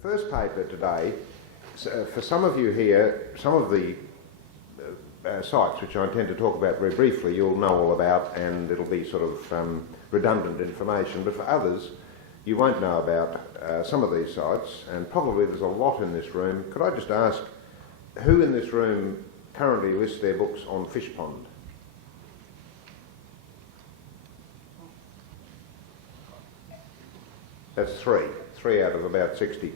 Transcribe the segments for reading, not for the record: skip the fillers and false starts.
The first paper today, for some of you here, some of the sites which I intend to talk about very briefly you'll know all about, and it'll be sort of redundant information, but for others you won't know about some of these sites, and probably there's a lot in this room. Could I just ask, who in this room currently lists their books on Fishpond? That's three out of about 60.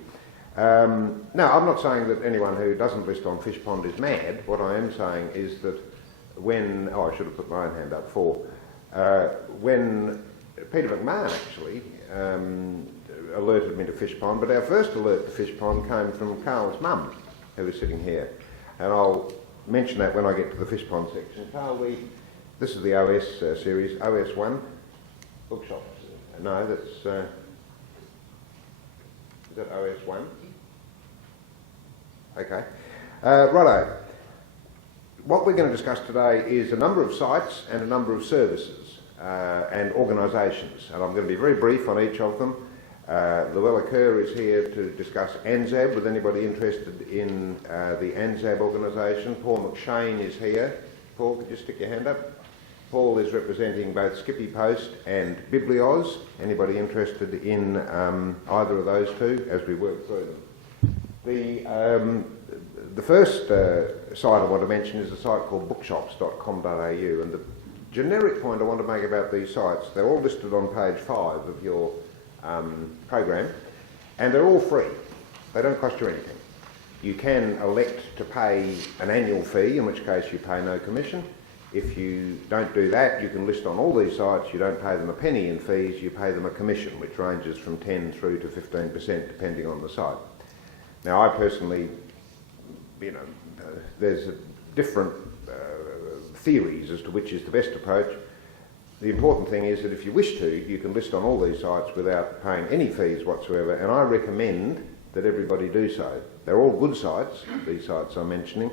Now, I'm not saying that anyone who doesn't list on Fishpond is mad. What I am saying is that when, I should have put my own hand up for, when Peter McMahon actually alerted me to Fishpond, but our first alert to Fishpond came from Carl's mum, who is sitting here. And I'll mention that when I get to the Fishpond section. Carl, this is the OS series, OS1, bookshops. No, that's... is that OS1? Okay. Righto. What we're going to discuss today is a number of sites and a number of services and organisations, and I'm going to be very brief on each of them. Luella Kerr is here to discuss ANZAAB with anybody interested in the ANZAAB organisation. Paul McShane is here. Paul, could you stick your hand up? Paul is representing both Skippy Post and Biblioz. Anybody interested in either of those two as we work through them? The first site I want to mention is a site called bookshops.com.au, and the generic point I want to make about these sites, they're all listed on page 5 of your program, and they're all free. They don't cost you anything. You can elect to pay an annual fee, in which case you pay no commission. If you don't do that, you can list on all these sites. You don't pay them a penny in fees, you pay them a commission, which ranges from 10 through to 15% depending on the site. Now, I personally, there's different theories as to which is the best approach. The important thing is that if you wish to, you can list on all these sites without paying any fees whatsoever, and I recommend that everybody do so. They're all good sites, these sites I'm mentioning.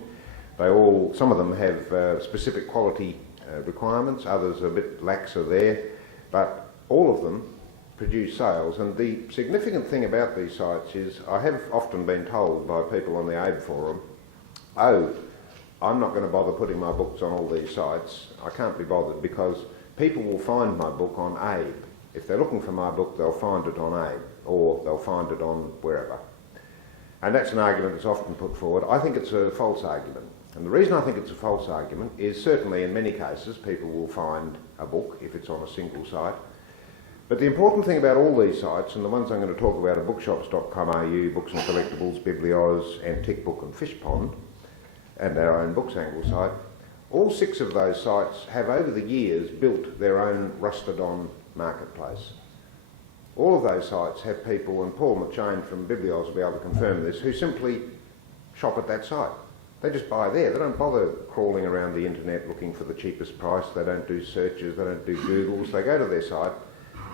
Some of them have specific quality requirements, others are a bit laxer there, but all of them produce sales. And the significant thing about these sites is I have often been told by people on the ANZAAB forum, oh, I'm not going to bother putting my books on all these sites. I can't be bothered because people will find my book on ANZAAB. If they're looking for my book, they'll find it on ANZAAB, or they'll find it on wherever. And that's an argument that's often put forward. I think it's a false argument. And the reason I think it's a false argument is certainly in many cases people will find a book if it's on a single site. But the important thing about all these sites, and the ones I'm going to talk about are bookshops.com.au, Books and Collectibles, Biblioz, Antiqbook and Fishpond, and our own Bookzangle site, all 6 of those sites have over the years built their own rusted-on marketplace. All of those sites have people, and Paul McShane from Biblioz will be able to confirm this, who simply shop at that site. They just buy there. They don't bother crawling around the internet looking for the cheapest price. They don't do searches. They don't do Googles. They go to their site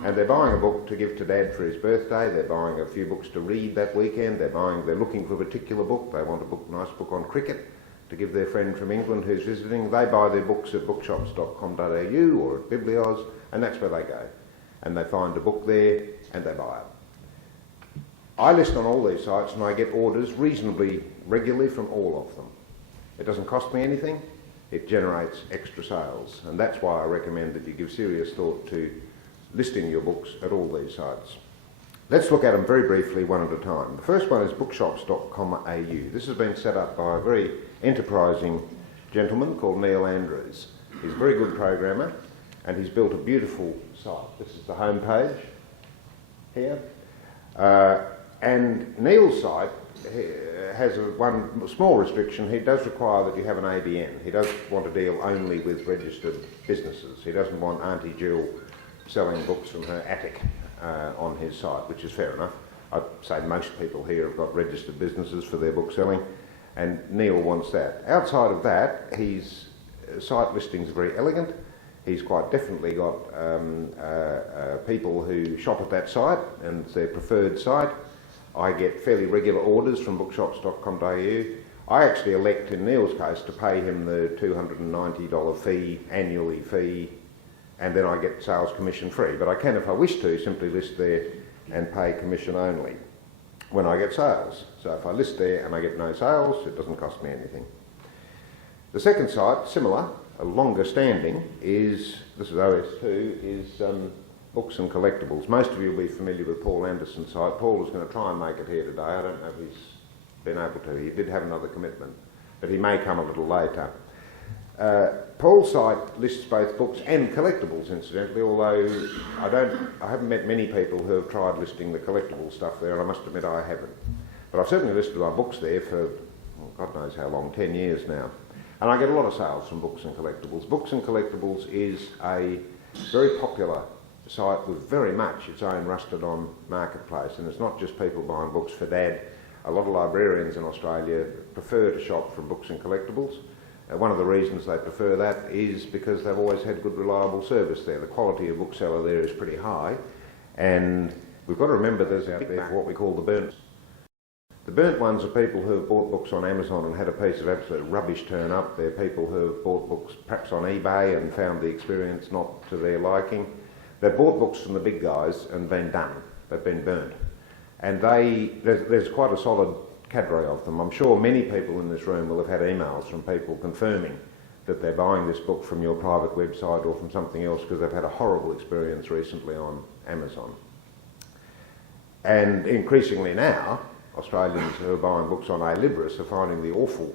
and they're buying a book to give to Dad for his birthday. They're buying a few books to read that weekend. They're looking for a particular book. They want a nice book on cricket to give their friend from England who's visiting. They buy their books at bookshops.com.au or at Biblioz, and that's where they go. And they find a book there and they buy it. I list on all these sites and I get orders reasonably regularly from all of them. It doesn't cost me anything, it generates extra sales, and that's why I recommend that you give serious thought to listing your books at all these sites. Let's look at them very briefly one at a time. The first one is bookshops.com.au. This has been set up by a very enterprising gentleman called Neil Andrews. He's a very good programmer and he's built a beautiful site. This is the home page here. And Neil's site has one small restriction. He does require that you have an ABN. He does want to deal only with registered businesses. He doesn't want Auntie Jill selling books from her attic on his site, which is fair enough. I'd say most people here have got registered businesses for their book selling, and Neil wants that. Outside of that, his site listings are very elegant. He's quite definitely got people who shop at that site, and it's their preferred site. I get fairly regular orders from bookshops.com.au. I actually elect, in Neil's case, to pay him the $290 fee, annually fee, and then I get sales commission free. But I can, if I wish to, simply list there and pay commission only. when I get sales. So if I list there and I get no sales, it doesn't cost me anything. The second site, similar, a longer standing, is, this is OS2, is Books and Collectibles. Most of you will be familiar with Paul Anderson's site. Paul was going to try and make it here today. I don't know if he's been able to. He did have another commitment, but he may come a little later. Paul's site lists both books and collectibles, incidentally, although I haven't met many people who have tried listing the collectible stuff there, and I must admit I haven't. But I've certainly listed my books there for, well, God knows how long, 10 years now. And I get a lot of sales from Books and Collectibles. Books and Collectibles is a very popular site with very much its own rusted-on marketplace, and it's not just people buying books for dad. A lot of librarians in Australia prefer to shop from Books and Collectibles. One of the reasons they prefer that is because they've always had good, reliable service there. The quality of bookseller there is pretty high, and we've got to remember there's out there for what we call the burnt. The burnt ones are people who have bought books on Amazon and had a piece of absolute rubbish turn up. They're people who have bought books perhaps on eBay and found the experience not to their liking. They've bought books from the big guys and been done. They've been burnt. And there's quite a solid cadre of them. I'm sure many people in this room will have had emails from people confirming that they're buying this book from your private website or from something else because they've had a horrible experience recently on Amazon. And increasingly now, Australians who are buying books on A-Libris are finding the awful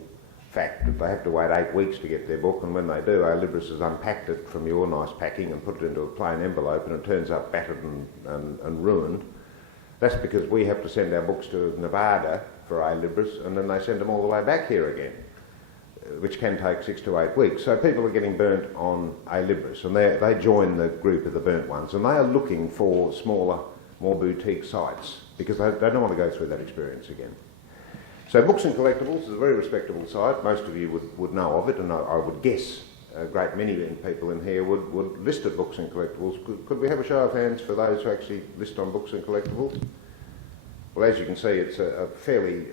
fact that they have to wait 8 weeks to get their book, and when they do, A-Libris has unpacked it from your nice packing and put it into a plain envelope, and it turns up battered and ruined. That's because we have to send our books to Nevada for A-Libris, and then they send them all the way back here again, which can take 6 to 8 weeks. So people are getting burnt on A-Libris, and they join the group of the burnt ones, and they are looking for smaller, more boutique sites because they don't want to go through that experience again. So Books and Collectibles is a very respectable site. Most of you would know of it, and I would guess a great many people in here would list at Books and Collectibles. Could we have a show of hands for those who actually list on Books and Collectibles? Well, as you can see, it's a fairly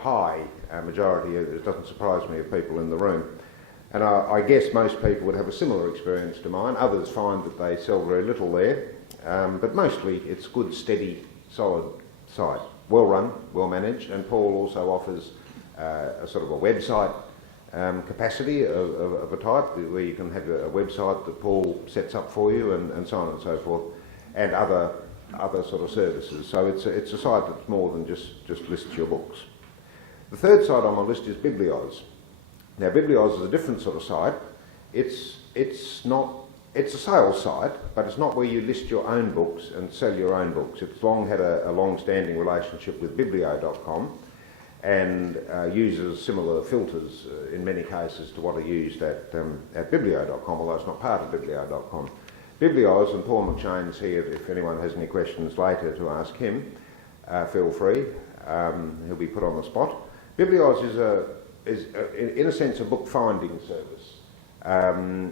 high majority. It doesn't surprise me of people in the room. And I guess most people would have a similar experience to mine. Others find that they sell very little there, but mostly it's good, steady, solid site. Well run, well managed, and Paul also offers a sort of a website capacity of a type where you can have a website that Paul sets up for you and so on and so forth, and other sort of services. So it's a site that's more than just lists your books. The third site on my list is Biblioz. Now Biblioz is a different sort of site. It's a sales site, but it's not where you list your own books and sell your own books. It's long had a long-standing relationship with Biblio.com and uses similar filters in many cases to what are used at Biblio.com, although it's not part of Biblio.com. Biblioz, and Paul McShane's here if anyone has any questions later to ask him, feel free. He'll be put on the spot. Biblioz is in a sense a book finding service.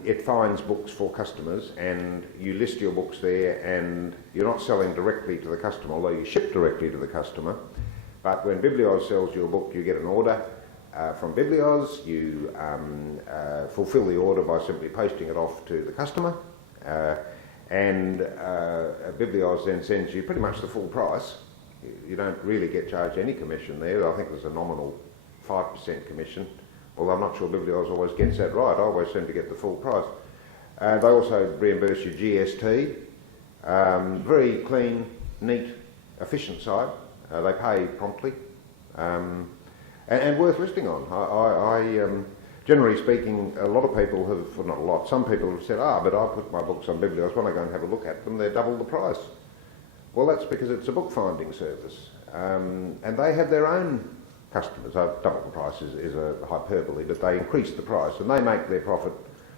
It finds books for customers, and you list your books there, and you're not selling directly to the customer, although you ship directly to the customer. But when Biblioz sells your book, you get an order from Biblioz. You fulfil the order by simply posting it off to the customer, and Biblioz then sends you pretty much the full price. You don't really get charged any commission there. I think there's a nominal 5% commission. Although I'm not sure Biblioz always gets that right. I always seem to get the full price. They also reimburse you GST. Very clean, neat, efficient site. They pay promptly and worth listing on. Generally speaking, a lot of people have, well not a lot, some people have said, but I put my books on Biblioz. When I go and have a look at them, they're double the price. Well, that's because it's a book finding service. And they have their own customers. Double the price is a hyperbole, but they increase the price and they make their profit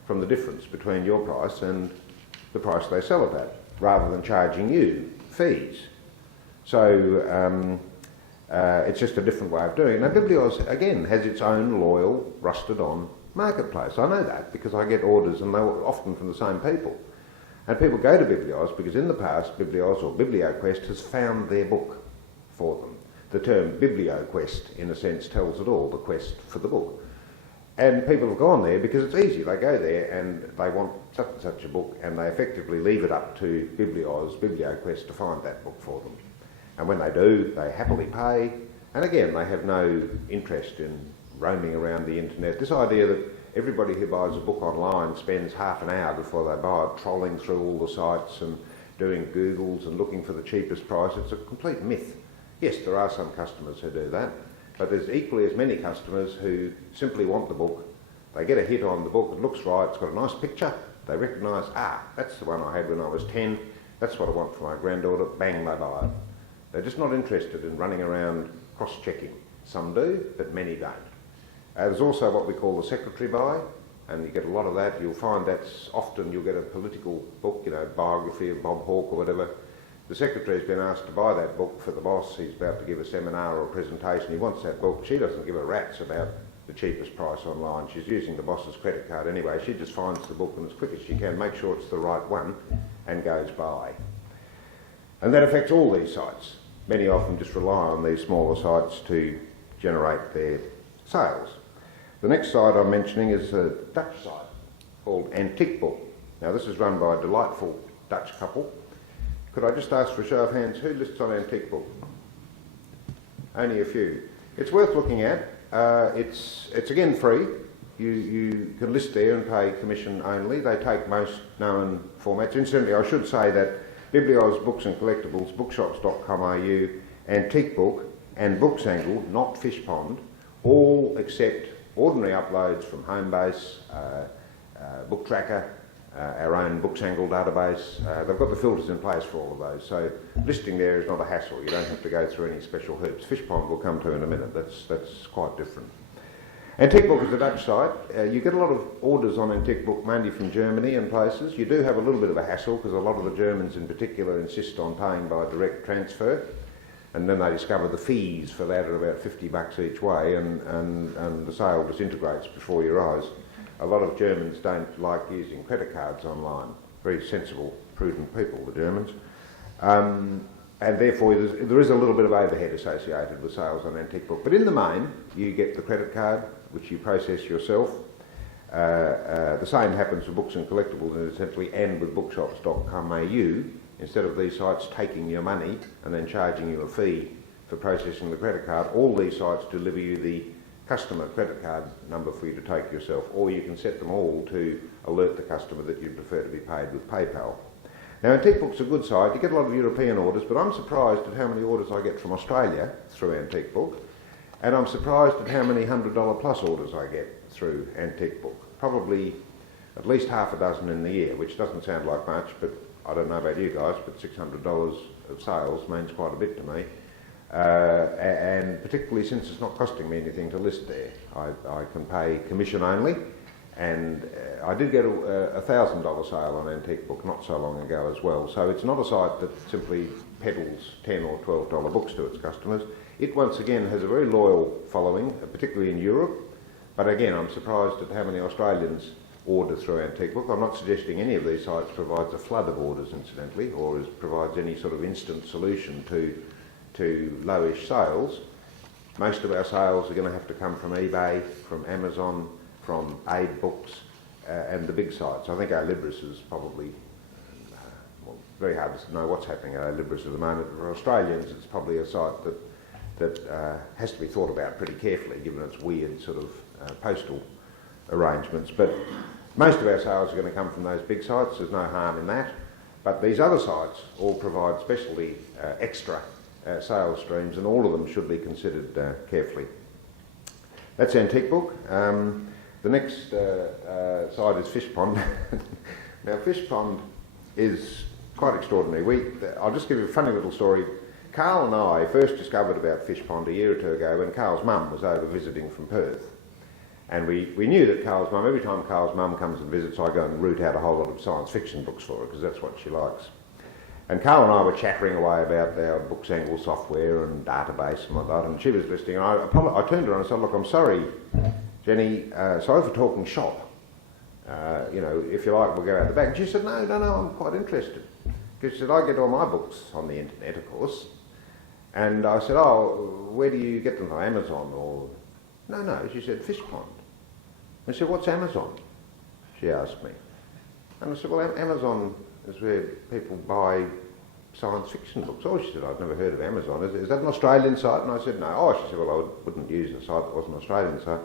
from the difference between your price and the price they sell it at, rather than charging you fees. So it's just a different way of doing it. Now Biblioz, again, has its own loyal, rusted-on marketplace. I know that because I get orders, and they're often from the same people. And people go to Biblioz because in the past Biblioz or VideoQuest has found their book for them. The term BiblioQuest, in a sense, tells it all, the quest for the book. And people have gone there because it's easy. They go there and they want such and such a book, and they effectively leave it up to VideoQuest to find that book for them. And when they do, they happily pay. And again, they have no interest in roaming around the internet. This idea that everybody who buys a book online spends half an hour before they buy it trolling through all the sites and doing Googles and looking for the cheapest price, it's a complete myth. Yes, there are some customers who do that, but there's equally as many customers who simply want the book. They get a hit on the book, it looks right, it's got a nice picture, they recognise, that's the one I had when I was 10, that's what I want for my granddaughter, bang, they buy it. They're just not interested in running around cross-checking. Some do, but many don't. There's also what we call the secretary buy, and you get a lot of that. You'll find that's often, you'll get a political book, you know, biography of Bob Hawke or whatever. The secretary's been asked to buy that book for the boss. He's about to give a seminar or a presentation. He wants that book. She doesn't give a rat's about the cheapest price online. She's using the boss's credit card anyway. She just finds the book and as quick as she can, make sure it's the right one, and goes by. And that affects all these sites. Many often just rely on these smaller sites to generate their sales. The next site I'm mentioning is a Dutch site called Antiquebook. Now this is run by a delightful Dutch couple. Could I just ask for a show of hands, who lists on Antiquebook? Only a few. It's worth looking at. It's again free. You can list there and pay commission only. They take most known formats. Incidentally, I should say that Biblioz, Books and Collectibles, bookshops.com.au, Antiquebook and Bookzangle, not Fishpond, all accept ordinary uploads from Homebase, Book Tracker, our own Booksangle database. They've got the filters in place for all of those, so listing there is not a hassle. You don't have to go through any special hoops. Fishpond we'll come to in a minute. That's quite different. Antiquebook is a Dutch site. You get a lot of orders on Antiquebook, mainly from Germany and places. You do have a little bit of a hassle because a lot of the Germans in particular insist on paying by direct transfer, and then they discover the fees for that are about $50 each way, and the sale disintegrates before your eyes. A lot of Germans don't like using credit cards online. Very sensible, prudent people, the Germans. And therefore there is a little bit of overhead associated with sales on Antiquebook. But in the main, you get the credit card, which you process yourself. The same happens for Books and Collectibles, incidentally, and with bookshops.com.au. Instead of these sites taking your money and then charging you a fee for processing the credit card, all these sites deliver you the customer credit card number for you to take yourself, or you can set them all to alert the customer that you'd prefer to be paid with PayPal. Now, Antiquebook's a good site. You get a lot of European orders, but I'm surprised at how many orders I get from Australia through Antiquebook, and I'm surprised at how many $100 plus orders I get through Antiquebook. Probably at least half a dozen in the year, which doesn't sound like much, but I don't know about you guys, but $600 of sales means quite a bit to me. And particularly since it's not costing me anything to list there. I can pay commission only, and I did get a $1,000 sale on Antiquebook not so long ago as well. So it's not a site that simply peddles $10 or $12 books to its customers. It once again has a very loyal following, particularly in Europe, but again I'm surprised at how many Australians order through Antiquebook. I'm not suggesting any of these sites provides a flood of orders, incidentally, or provides any sort of instant solution to lowish sales. Most of our sales are going to have to come from eBay, from Amazon, from ANZAAB Books, and the big sites. I think our Libris is probably, very hard to know what's happening at our Libris at the moment. For Australians, it's probably a site that has to be thought about pretty carefully, given its weird sort of postal arrangements. But most of our sales are going to come from those big sites. There's no harm in that. But these other sites all provide specialty extra sales streams, and all of them should be considered carefully. That's Antiquebook. The next site is Fishpond. Now, Fishpond is quite extraordinary. I'll just give you a funny little story. Carl and I first discovered about Fishpond a year or two ago when Carl's mum was over visiting from Perth. And we knew that Carl's mum, every time Carl's mum comes and visits, I go and root out a whole lot of science fiction books for her, because that's what she likes. And Carl and I were chattering away about our Bookzangle software and database and whatnot, and she was listening, and I turned to her and I said, look, I'm sorry, Jenny, sorry for talking shop. You know, if you like, we'll go out the back. And she said, no, I'm quite interested. Because she said, I get all my books on the internet, of course. And I said, oh, where do you get them from, Amazon or... No, she said, Fishpond. I said, what's Amazon? She asked me. And I said, well, Amazon is where people buy science fiction books. Oh, she said, I'd never heard of Amazon. Is that an Australian site? And I said, no. Oh, she said, well, I wouldn't use a site that wasn't an Australian site.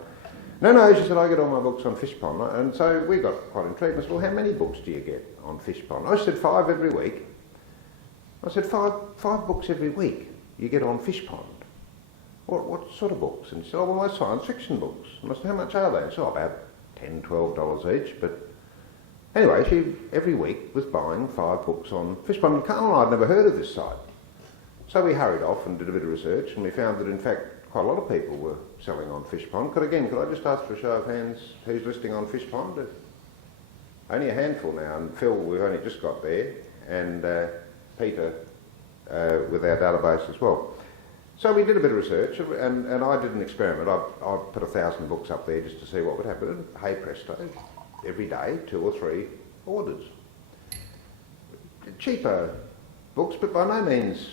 No, she said, I get all my books on Fishpond. And so we got quite intrigued. I said, well, how many books do you get on Fishpond? I said, 5 every week. I said, five books every week you get on Fishpond. What sort of books? And she said, oh, well, my science fiction books. And I said, how much are they? She said, oh, about $10, $12 each. But anyway, she every week was buying 5 books on Fishpond. And Carl and I had never heard of this site. So we hurried off and did a bit of research, and we found that, in fact, quite a lot of people were selling on Fishpond. Could I just ask for a show of hands who's listing on Fishpond? Only a handful now, and Phil, we've only just got there, and Peter with our database as well. So we did a bit of research, and I did an experiment. I put 1,000 books up there just to see what would happen, and hey presto, every day 2 or 3 orders. Cheaper books, but by no means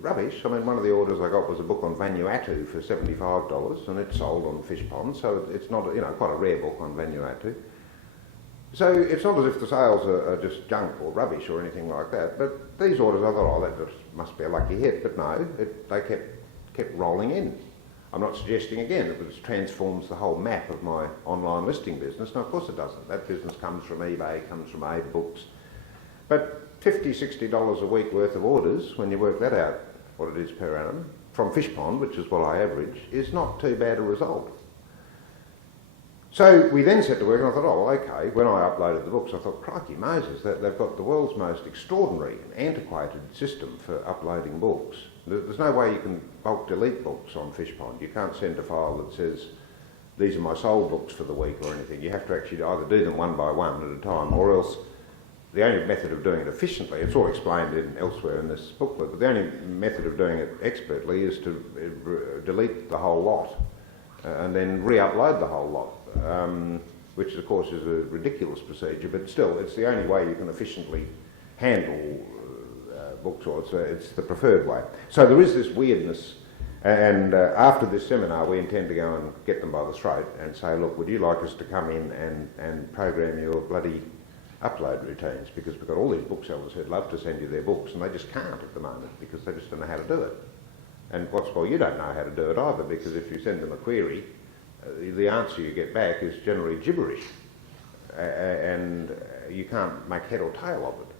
rubbish. I mean, one of the orders I got was a book on Vanuatu for $75, and it's sold on Fishpond, so it's not, quite a rare book on Vanuatu. So it's not as if the sales are just junk or rubbish or anything like that, but these orders, I thought, oh, that just must be a lucky hit, but no, they kept rolling in. I'm not suggesting again that it transforms the whole map of my online listing business. No, of course it doesn't. That business comes from eBay, comes from ANZAAB books. But $50, $60 a week worth of orders, when you work that out, what it is per annum, from Fishpond, which is what I average, is not too bad a result. So we then set to work, and I thought, oh, okay, when I uploaded the books, I thought, crikey Moses, they've got the world's most extraordinary and antiquated system for uploading books. There's no way you can bulk delete books on Fishpond. You can't send a file that says, these are my sold books for the week or anything. You have to actually either do them one by one at a time, or else the only method of doing it efficiently, it's all explained elsewhere in this booklet, but the only method of doing it expertly is to delete the whole lot and then re-upload the whole lot. Which of course is a ridiculous procedure, but still it's the only way you can efficiently handle books, or it's the preferred way. So there is this weirdness, and after this seminar we intend to go and get them by the throat and say, look, would you like us to come in and program your bloody upload routines, because we've got all these booksellers who'd love to send you their books and they just can't at the moment because they just don't know how to do it. And what's more, you don't know how to do it either, because if you send them a query, the answer you get back is generally gibberish, and you can't make head or tail of it.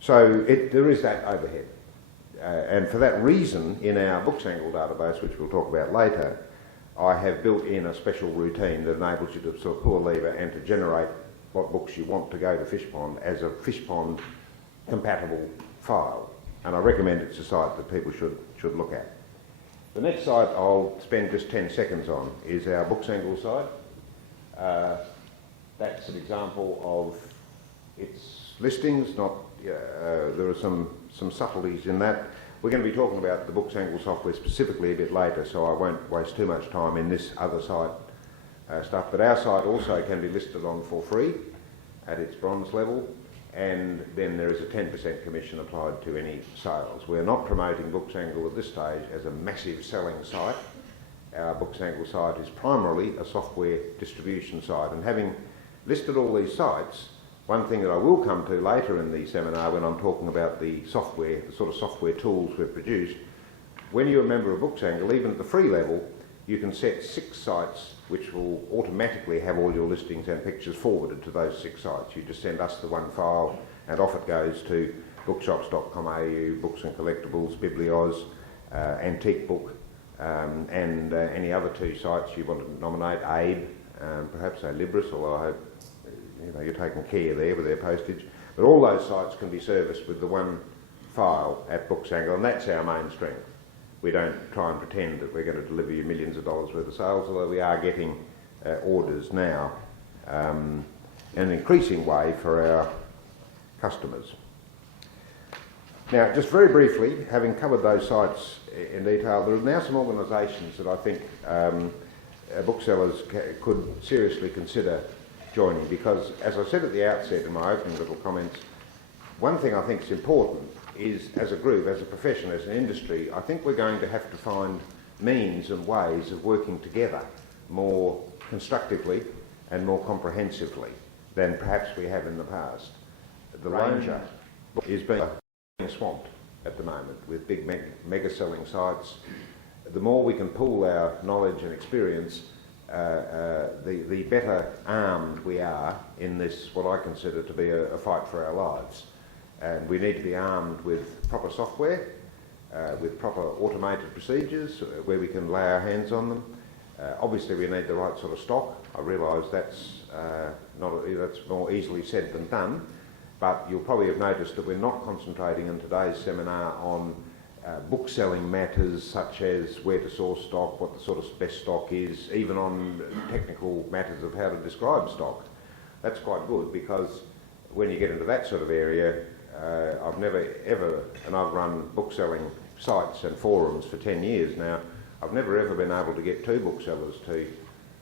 So there is that overhead. And for that reason, in our Bookzangle database, which we'll talk about later, I have built in a special routine that enables you to sort of pull a lever and to generate what books you want to go to Fishpond as a Fishpond compatible file. And I recommend it's a site that people should look at. The next site I'll spend just 10 seconds on is our Bookzangle site. That's an example of its listings. There are some subtleties in that. We're going to be talking about the Bookzangle software specifically a bit later, so I won't waste too much time in this other site stuff. But our site also can be listed on for free at its bronze level, and then there is a 10% commission applied to any sales. We're not promoting Bookzangle at this stage as a massive selling site. Our Bookzangle site is primarily a software distribution site, and having listed all these sites, one thing that I will come to later in the seminar when I'm talking about the software, the sort of software tools we've produced, when you're a member of Bookzangle, even at the free level, you can set 6 sites which will automatically have all your listings and pictures forwarded to those 6 sites. You just send us the one file and off it goes to bookshops.com.au, Books and Collectibles, Biblioz, Antiquebook, and any other 2 sites you want to nominate, ANZAAB, perhaps Libris, although I hope you're taking care there with their postage. But all those sites can be serviced with the one file at Bookzangle, and that's our main strength. We don't try and pretend that we're going to deliver you millions of dollars worth of sales, although we are getting orders now in an increasing way for our customers. Now, just very briefly, having covered those sites in detail, there are now some organisations that I think booksellers could seriously consider joining, because, as I said at the outset in my opening little comments, one thing I think is important is, as a group, as a profession, as an industry, I think we're going to have to find means and ways of working together more constructively and more comprehensively than perhaps we have in the past. The Ranger is being swamped at the moment with big mega selling sites. The more we can pool our knowledge and experience, the better armed we are in this, what I consider to be a fight for our lives. And we need to be armed with proper software, with proper automated procedures where we can lay our hands on them. Obviously we need the right sort of stock. I realise that's more easily said than done, but you'll probably have noticed that we're not concentrating in today's seminar on bookselling matters such as where to source stock, what the sort of best stock is, even on technical matters of how to describe stock. That's quite good, because when you get into that sort of area, I've never ever, and I've run bookselling sites and forums for 10 years now, I've never ever been able to get two booksellers to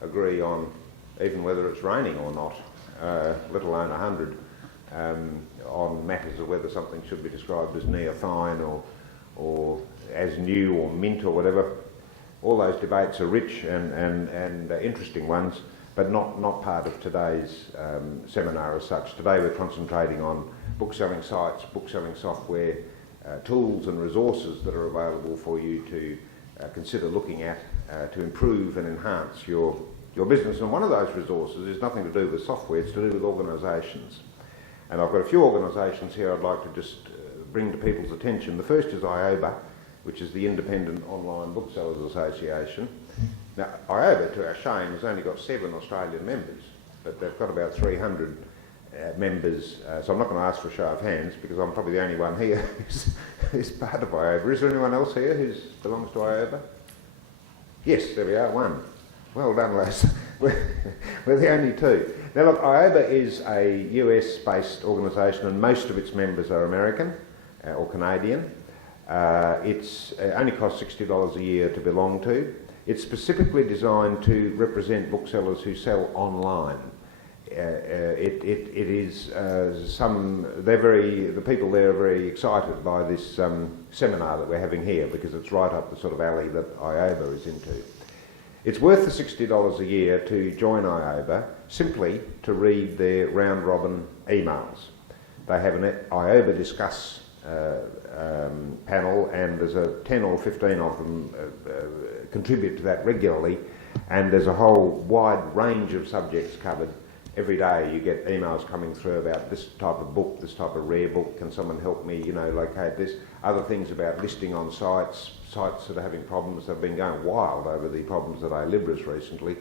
agree on even whether it's raining or not, let alone 100, on matters of whether something should be described as near fine or as new or mint or whatever. All those debates are rich and interesting ones, but not part of today's seminar as such. Today we're concentrating on bookselling sites, bookselling software, tools and resources that are available for you to consider looking at to improve and enhance your business. And one of those resources is nothing to do with software, it's to do with organisations. And I've got a few organisations here I'd like to just bring to people's attention. The first is IOBA, which is the Independent Online Booksellers Association. Now, IOBA, to our shame, has only got 7 Australian members, but they've got about 300 members, so I'm not going to ask for a show of hands because I'm probably the only one here who's part of IOBA. Is there anyone else here who belongs to IOBA? Yes, there we are, one. Well done, lads. We're the only two. Now look, IOBA is a US-based organisation and most of its members are American or Canadian. It's only costs $60 a year to belong to. It's specifically designed to represent booksellers who sell online. The people there are very excited by this seminar that we're having here because it's right up the sort of alley that IOBA is into. It's worth the $60 a year to join IOBA simply to read their round-robin emails. They have an IOBA Discuss panel, and there's 10 or 15 of them contribute to that regularly, and there's a whole wide range of subjects covered. Every day you get emails coming through about this type of book, this type of rare book, can someone help me, locate this? Other things about listing on sites that are having problems. They've been going wild over the problems at iLibris recently.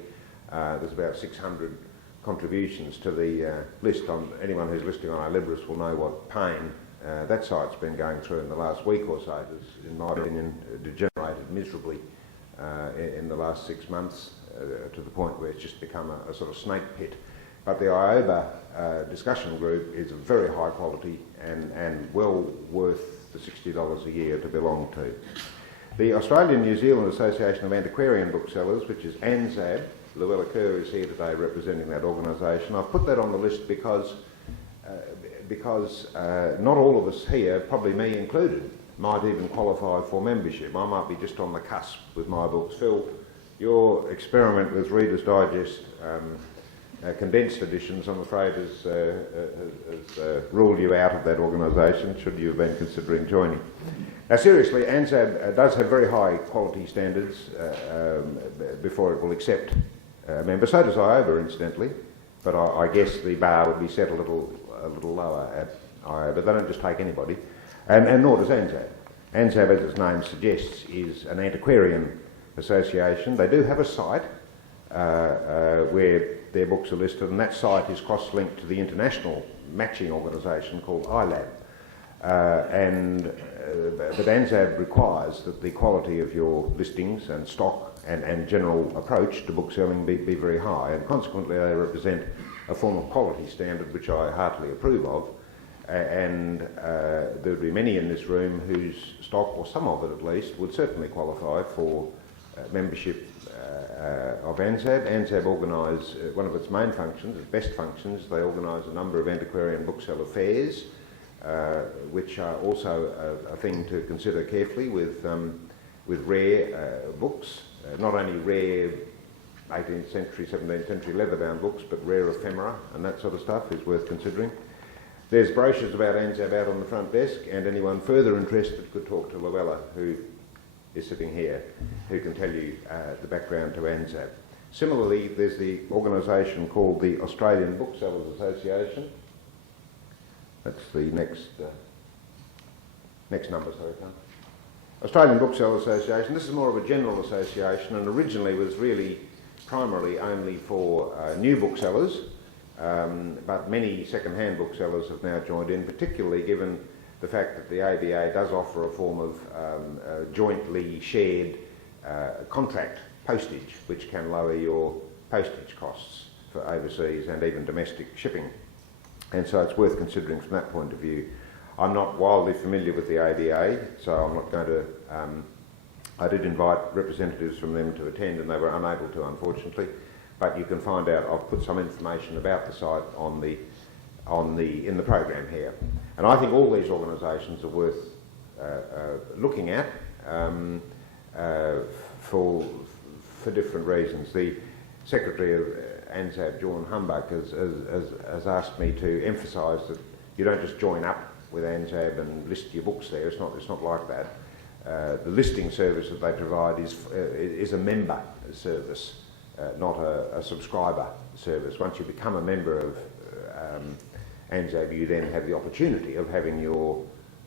There's about 600 contributions to the list. Anyone who's listing on iLibris will know what pain that site's been going through in the last week or so. It has, in my opinion, degenerated miserably in the last 6 months to the point where it's just become a sort of snake pit. But the IOBA discussion group is very high quality and well worth the $60 a year to belong to. The Australian New Zealand Association of Antiquarian Booksellers, which is ANZAAB, Luella Kerr is here today representing that organisation. I've put that on the list because not all of us here, probably me included, might even qualify for membership. I might be just on the cusp with my books. Phil, your experiment with Reader's Digest condensed editions, I'm afraid, has ruled you out of that organisation, should you have been considering joining. Now seriously, ANZAAB does have very high quality standards before it will accept a member. So does IOBA, incidentally, but I guess the bar would be set a little lower at IOBA. They don't just take anybody, and nor does ANZAAB. ANZAAB, as its name suggests, is an antiquarian association. They do have a site where their books are listed, and that site is cross-linked to the international matching organisation called ILAB. But ANZAAB requires that the quality of your listings and stock and general approach to bookselling be very high, and consequently they represent a form of quality standard which I heartily approve of, and there would be many in this room whose stock, or some of it at least, would certainly qualify for membership of ANZAAB. ANZAAB organise one of its main functions, its best functions. They organise a number of antiquarian bookseller fairs, which are also a thing to consider carefully with rare books, not only rare 18th century, 17th century leather-bound books, but rare ephemera and that sort of stuff is worth considering. There's brochures about ANZAAB out on the front desk, and anyone further interested could talk to Luella, who is sitting here, who can tell you the background to ANZAAB. Similarly, there's the organisation called the Australian Booksellers Association. That's the next number, sorry, Tom. Australian Booksellers Association. This is more of a general association, and originally was really primarily only for new booksellers, but many second-hand booksellers have now joined in, particularly given the fact that the ABA does offer a form of jointly shared contract postage, which can lower your postage costs for overseas and even domestic shipping. And so it's worth considering from that point of view. I'm not wildly familiar with the ABA, so I'm not going to... I did invite representatives from them to attend, and they were unable to, unfortunately. But you can find out. I've put some information about the site in the program here. And I think all these organisations are worth looking at for different reasons. The Secretary of ANZAAB, John Humbuck, has asked me to emphasise that you don't just join up with ANZAAB and list your books there. It's not like that. The listing service that they provide is a member service, not a subscriber service. Once you become a member of ANZAAB, you then have the opportunity of having your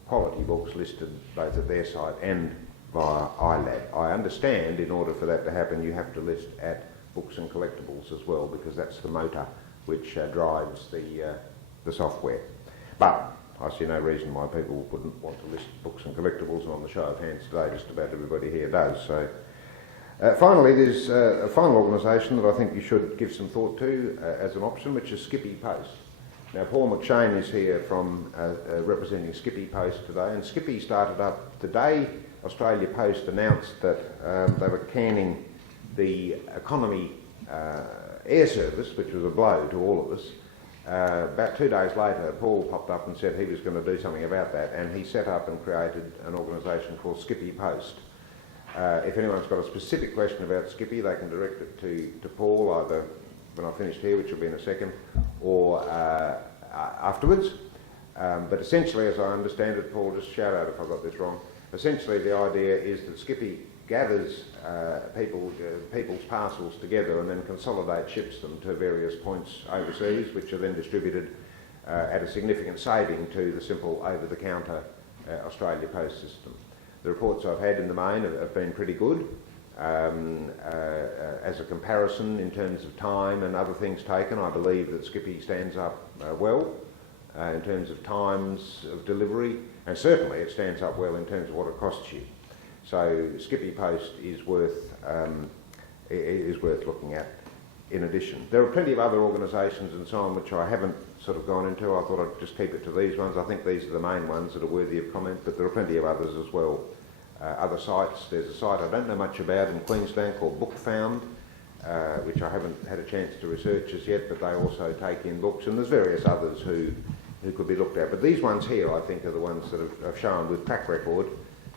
quality books listed both at their site and via iLab. I understand in order for that to happen you have to list at Books and Collectibles as well, because that's the motor which drives the software. But I see no reason why people wouldn't want to list Books and Collectibles, and on the show of hands today just about everybody here does. So, finally, there's a final organisation that I think you should give some thought to as an option, which is Skippy Post. Now, Paul McShane is here from representing Skippy Post today, and Skippy started up the day Australia Post announced that they were canning the economy air service, which was a blow to all of us. About 2 days later, Paul popped up and said he was going to do something about that, and he set up and created an organisation called Skippy Post. If anyone's got a specific question about Skippy, they can direct it to Paul, either when I finished here, which will be in a second, or afterwards. But essentially, as I understand it, Paul, just shout out if I got this wrong, essentially the idea is that Skippy gathers people's parcels together and then ships them to various points overseas, which are then distributed at a significant saving to the simple over-the-counter Australia Post system. The reports I've had in the main have been pretty good. As a comparison in terms of time and other things taken, I believe that Skippy stands up well in terms of times of delivery, and certainly it stands up well in terms of what it costs you. So Skippy Post is worth looking at in addition. There are plenty of other organisations and so on which I haven't sort of gone into. I thought I'd just keep it to these ones. I think these are the main ones that are worthy of comment, but there are plenty of others as well. Other sites, there's a site I don't know much about in Queensland called Bookfound, which I haven't had a chance to research as yet, but they also take in books, and there's various others who could be looked at. But these ones here, I think, are the ones that have shown with track record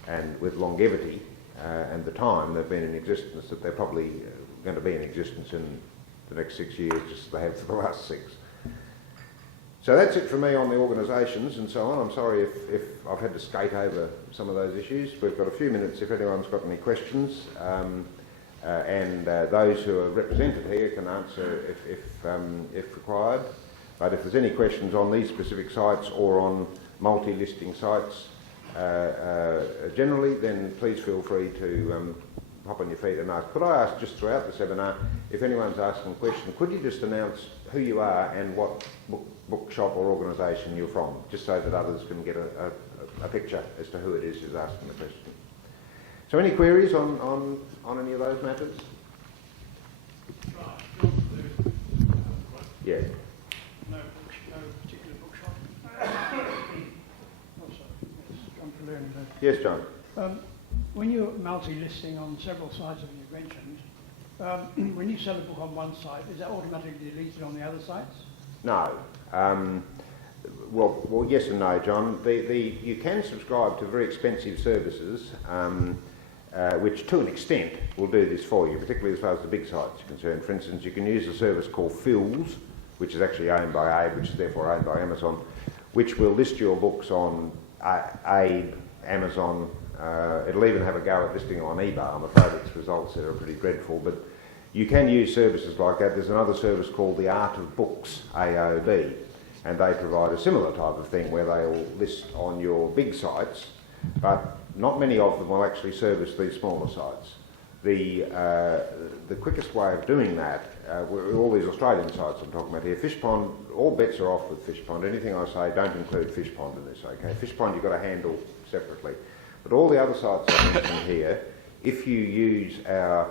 and with longevity and the time they've been in existence, that they're probably going to be in existence in the next 6 years, just as they have for the last 6. So that's it for me on the organisations and so on. I'm sorry if I've had to skate over some of those issues. We've got a few minutes if anyone's got any questions, and those who are represented here can answer if required. But if there's any questions on these specific sites or on multi-listing sites generally, then please feel free to hop on your feet and ask. Could I ask, just throughout the seminar, if anyone's asking a question, could you just announce who you are and what bookshop or organisation you're from, just so that others can get a picture as to who it is who's asking the question. So any queries on any of those matters? Yeah. No particular bookshop. Yes, John. When you're multi-listing on several sites that you've mentioned, when you sell a book on one site, is that automatically deleted on the other sites? No. Well, yes and no, John. You can subscribe to very expensive services, which to an extent will do this for you, particularly as far as the big sites are concerned. For instance, you can use a service called Fills, which is actually owned by ANZAAB, which is therefore owned by Amazon, which will list your books on ANZAAB, Amazon. It'll even have a go at listing on eBay. I'm afraid its results there are pretty dreadful, but you can use services like that. There's another service called the Art of Books, AOB, and they provide a similar type of thing where they'll list on your big sites, but not many of them will actually service these smaller sites. The quickest way of doing that, all these Australian sites I'm talking about here, Fishpond, all bets are off with Fishpond. Anything I say, don't include Fishpond in this, okay? Fishpond you've got to handle separately. But all the other sites I mentioned here, if you use our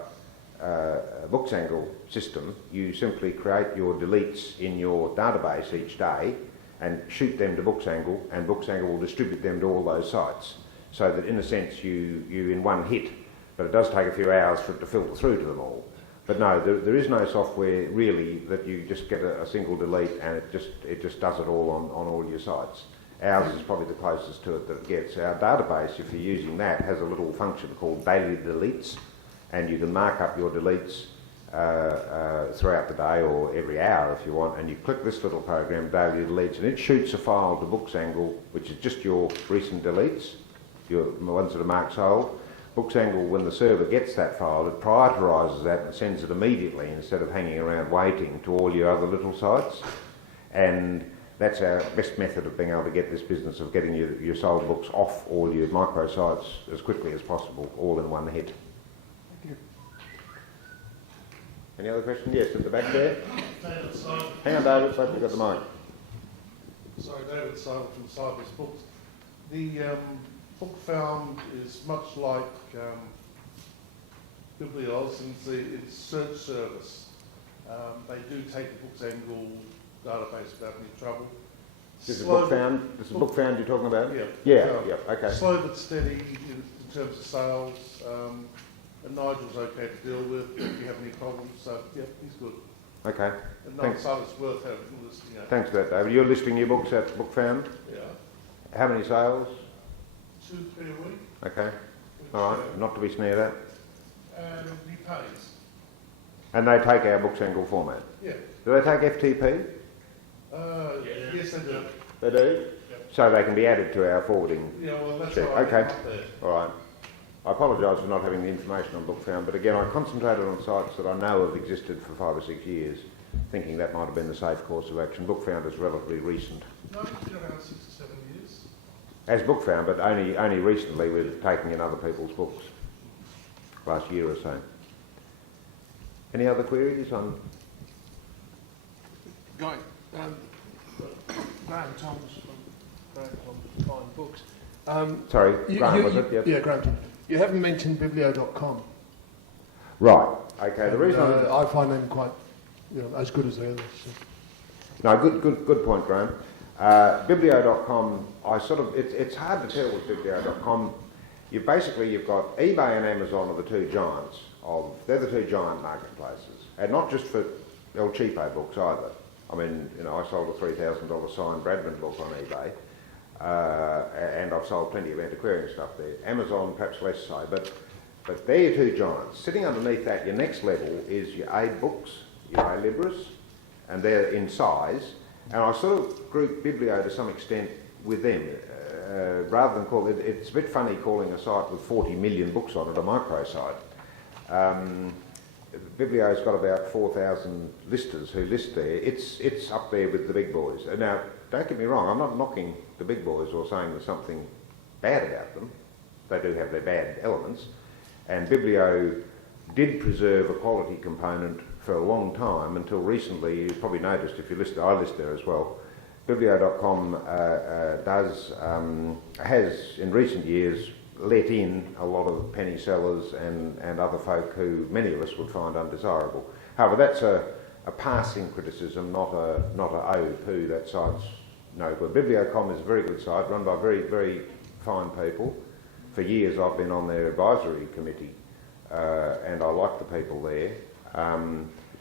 Bookzangle system, you simply create your deletes in your database each day and shoot them to Bookzangle, and Bookzangle will distribute them to all those sites. So that in a sense you in one hit, but it does take a few hours for it to filter through to them all. But no, there is no software really that you just get a single delete and it just does it all on all your sites. Ours is probably the closest to it that it gets. Our database, if you're using that, has a little function called daily deletes, and you can mark up your deletes throughout the day or every hour if you want, and you click this little program, daily deletes, and it shoots a file to Bookzangle, which is just your recent deletes, your ones that are marked sold. Bookzangle, when the server gets that file, it prioritises that and sends it immediately instead of hanging around waiting to all your other little sites. And that's our best method of being able to get this business of getting your sold books off all your micro sites as quickly as possible, all in one hit. Thank you. Any other questions? Yes, at the back there. David Simon. Hang on, David, so you've got the mic. Sorry, David Simon from Cybers Books. The book found is much like Biblioz in its search service. They do take the Bookzangle database without any trouble. This is book found you're talking about? Yeah. Yeah, okay. Slow but steady in terms of sales. And Nigel's okay to deal with if you have any problems. So, yeah, he's good. Okay. And Thanks. so it's worth having listing out. Thanks for that, David. You're listing your books at Book Found? Yeah. How many sales? 2-3 a week. Okay. All right. Not to be sneered at. And he pays. And they take our Booksangle format? Yeah. Do they take FTP? Yes, they do. They do? Yep. So they can be added to our forwarding? Yeah, well, that's check. right. Okay. All right. I apologise for not having the information on BookFound, but again, I concentrated on sites that I know have existed for 5 or 6 years, thinking that might have been the safe course of action. BookFound is relatively recent. No, it's been around 6 or 7 years. As BookFound, but only recently we're taking in other people's books, last year or so. Any other queries on? Guy, Graham Thomas from Fine Books. Sorry, Graham, was it? Yep. Yeah, Graham Thomas. You haven't mentioned Biblio.com. Right. Okay. The reason I find them quite, as good as the others. So. No, good point, Graham. Biblio.com, it's hard to tell with Biblio.com. You've got eBay and Amazon are the two giants they're the two giant marketplaces, and not just for El Cheapo books either. I mean, I sold a $3,000 signed Bradman book on eBay, and I've sold plenty of antiquarian stuff there. Amazon, perhaps less so, but they're your two giants. Sitting underneath that, your next level is your ANTIQbook books, your A-Libris, and they're in size. And I sort of group Biblio to some extent with them, rather than call it. It's a bit funny calling a site with 40 million books on it a microsite. Biblio's got about 4,000 listers who list there. It's up there with the big boys. Now, don't get me wrong, I'm not knocking the big boys or saying there's something bad about them. They do have their bad elements. And Biblio did preserve a quality component for a long time until recently. You probably noticed if you list, I list there as well. Biblio.com has in recent years let in a lot of penny sellers and other folk who many of us would find undesirable. However, that's a passing criticism, not a oh poo, that site's no good. Bibliocommon is a very good site run by very, very fine people. For years I've been on their advisory committee and I like the people there.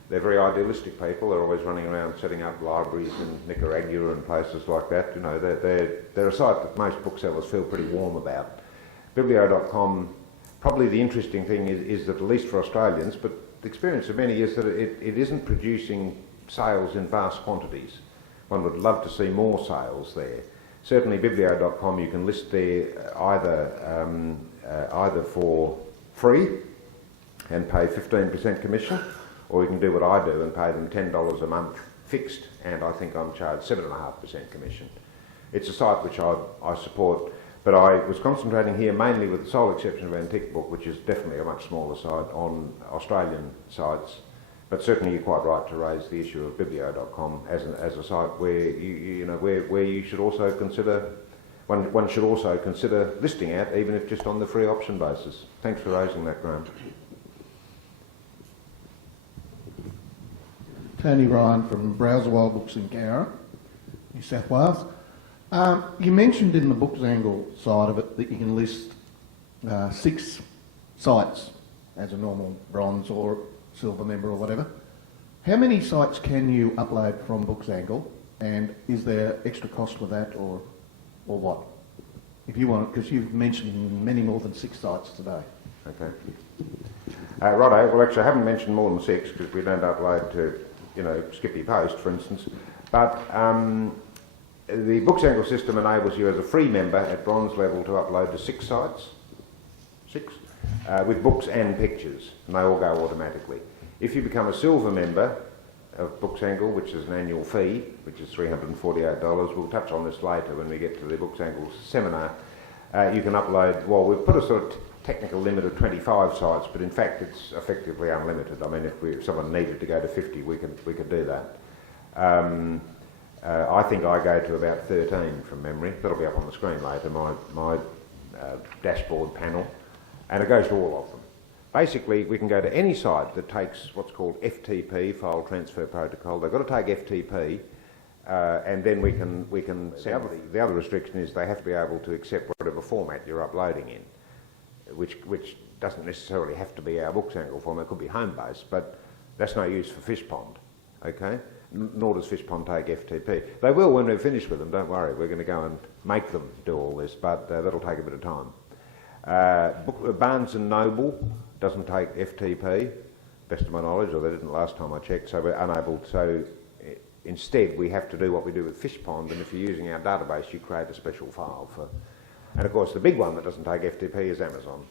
They're very idealistic people. They're always running around setting up libraries in Nicaragua and places like that. They're a site that most booksellers feel pretty warm about. Biblio.com, probably the interesting thing is that, at least for Australians, but the experience of many is that it isn't producing sales in vast quantities. one would love to see more sales there. Certainly Biblio.com, you can list there either for free and pay 15% commission, or you can do what I do and pay them $10 a month fixed, and I think I'm charged 7.5% commission. It's a site which I support, but I was concentrating here mainly, with the sole exception of Antiqbook, which is definitely a much smaller site, on Australian sites. But certainly you're quite right to raise the issue of Biblio.com as a site where where you should also consider, one should also consider listing at, even if just on the free option basis. Thanks for raising that, Graham. Tony Ryan from Browserwile Books in Cowra, New South Wales. You mentioned in the Bookzangle side of it that you can list 6 sites as a normal bronze or silver member or whatever. How many sites can you upload from Bookzangle, and is there extra cost with that, or what? If you want, because you've mentioned many more than 6 sites today. Okay. Righto. Well, actually, I haven't mentioned more than 6 because we don't upload to, Skippy Post, for instance. But the Bookzangle system enables you as a free member at bronze level to upload to 6 sites. 6. With books and pictures, and they all go automatically. If you become a silver member of Bookzangle, which is an annual fee, which is $348, we'll touch on this later when we get to the Bookzangle seminar, you can upload, well, we've put a sort of technical limit of 25 sites, but in fact it's effectively unlimited. I mean, if someone needed to go to 50, we could do that. I think I go to about 13 from memory. That'll be up on the screen later, my dashboard panel. And it goes to all of them. Basically, we can go to any site that takes what's called FTP, File Transfer Protocol. They've got to take FTP, and then we can send. The other restriction is they have to be able to accept whatever format you're uploading in, which doesn't necessarily have to be our Bookzangle format. It could be home-based, but that's no use for Fishpond, okay? Nor does Fishpond take FTP. They will when we're finished with them, don't worry. We're going to go and make them do all this, but that'll take a bit of time. Barnes & Noble doesn't take FTP, best of my knowledge, or they didn't last time I checked, so we're unable. So instead, we have to do what we do with Fishpond, and if you're using our database, you create a special file for. And of course, the big one that doesn't take FTP is Amazon.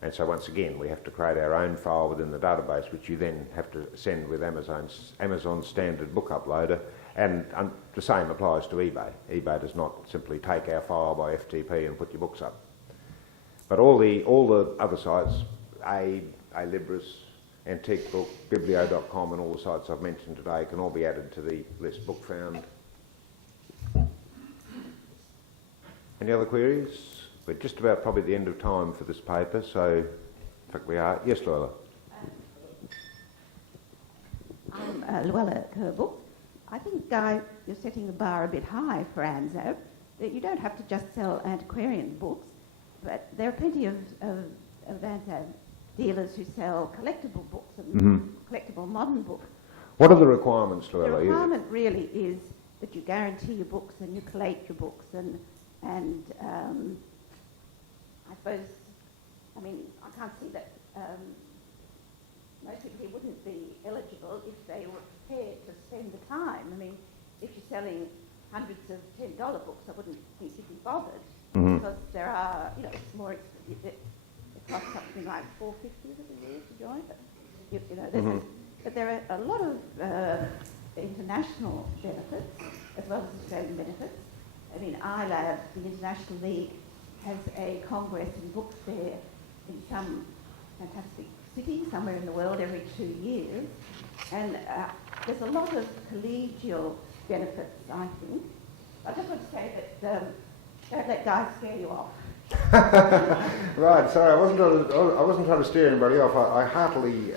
And so once again, we have to create our own file within the database, which you then have to send with Amazon's standard book uploader. And the same applies to eBay. eBay does not simply take our file by FTP and put your books up. But all the other sites, ANZAAB, Libris, Antiquebook, Biblio.com, and all the sites I've mentioned today can all be added to the list. Book found. Any other queries? We're just about probably at the end of time for this paper, so in fact we are. Yes, Lola. I'm Luella Kerble. I think you're setting the bar a bit high for ANZAAB. That you don't have to just sell antiquarian books, but there are plenty of ANZAAB dealers who sell collectible books and collectible modern books. What are the requirements, Luella? The requirement really is that you guarantee your books and you collate your books, and I suppose, I mean, I can't see that most people here wouldn't be eligible if they were prepared to spend the time. I mean, if you're selling hundreds of $10 books, I wouldn't think you'd be bothered, because there are, it's more, it costs something like $4.50 a year to join, but but there are a lot of international benefits as well as Australian benefits. I mean, IOBA, the International League, has a congress and book fair in some fantastic city somewhere in the world every 2 years, and there's a lot of collegial benefits, I think. I just want to say that don't let guys scare you off. Right, sorry, I wasn't trying to steer anybody off. I heartily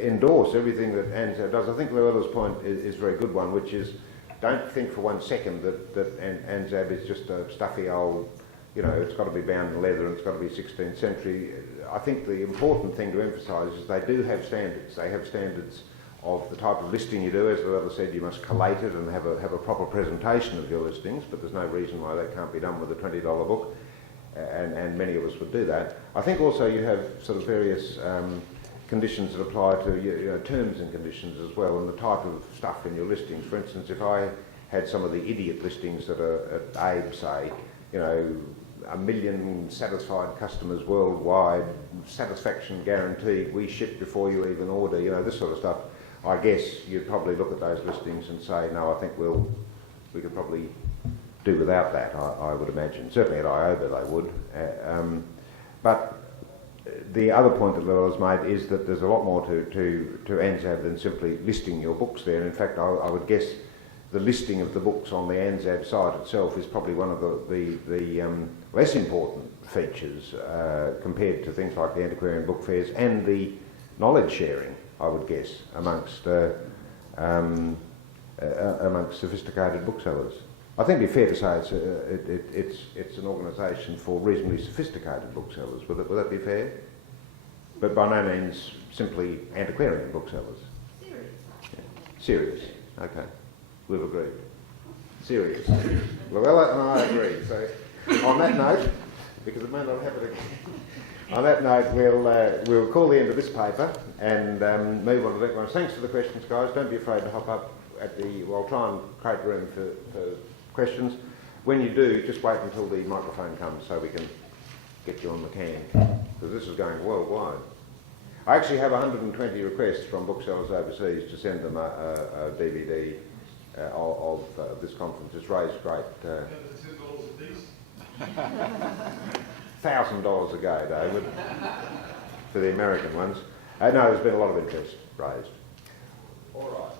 endorse everything that ANZAAB does. I think Luella's point is a very good one, which is, don't think for 1 second that ANZAAB is just a stuffy old, it's got to be bound in leather and it's got to be 16th century. I think the important thing to emphasise is they do have standards. They have standards of the type of listing you do. As Luella said, you must collate it and have a proper presentation of your listings, but there's no reason why that can't be done with a $20 book, and many of us would do that. I think also you have sort of various conditions that apply to terms and conditions as well, and the type of stuff in your listings. For instance, if I had some of the idiot listings that are at ANZAAB, say, 1 million satisfied customers worldwide, satisfaction guaranteed, we ship before you even order, this sort of stuff, I guess you'd probably look at those listings and say, no, I think we could probably do without that, I would imagine. Certainly at IOBA they would. But the other point that was made is that there's a lot more to ANZAAB than simply listing your books there. In fact, I would guess the listing of the books on the ANZAAB site itself is probably one of the less important features compared to things like the antiquarian book fairs and the knowledge sharing, I would guess, amongst sophisticated booksellers. I think it'd be fair to say it's an organisation for reasonably sophisticated booksellers. Would that be fair? But by no means simply antiquarian booksellers. Serious. Yeah. Serious. Okay. We've agreed. Serious. Luella and I agreed. So on that note, because it may not happen again, on that note we'll call the end of this paper and move on to the next one. Thanks for the questions, guys. Don't be afraid to hop up I'll try and create room for questions. When you do, just wait until the microphone comes so we can get you on the can, because this is going worldwide. I actually have 120 requests from booksellers overseas to send them a DVD of this conference. It's raised great... $1,000 a go, David, for the American ones. No, there's been a lot of interest raised. All right.